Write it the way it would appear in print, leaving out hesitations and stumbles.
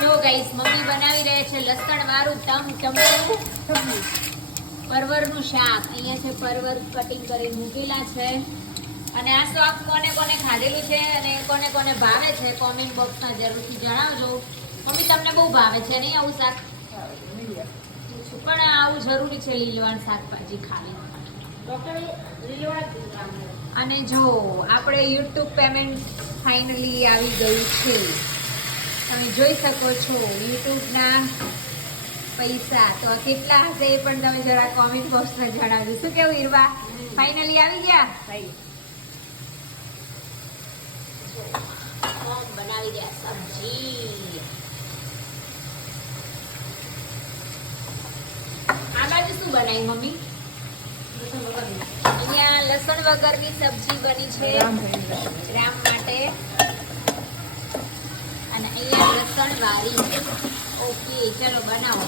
જો guys mummy બનાવી રહે છે લસણ વાળું ટમટમું પરવરનું શાક. અહીંયા છે પરવર કટિંગ કરી મૂકેલા છે. અને આ શાક કોને કોને ખાધેલું છે અને કોને કોને ભાવે છે કોમેન્ટ બોક્સમાં જરૂરથી જણાવજો. મમ્મી તમને બહુ ભાવે છે નહીં આવું શાક? પણ આવું જરૂરી છે લીલવાણ શાકભાજી ખાવી. અને જો આપણે યુટ્યુબ પેમેન્ટ ફાઇનલી આવી ગયું છે. તમે જોઈ શકો છો યુટ્યુબના પૈસા તો કેટલા હશે એ પણ તમે જરા કોમેન્ટ બોક્સમાં જણાવજો. શું કેવું ઈરવા? ફાઇનલી આવી ગયા? બનાવી દે સબ્જી. આ બાજુ શું બનાવી મમ્મી? અહીંયા લસણ વગરની સબ્જી બની છે રામ માટે. અને અહીંયા લસણ વાળી. ઓકે ચલો બનાવો.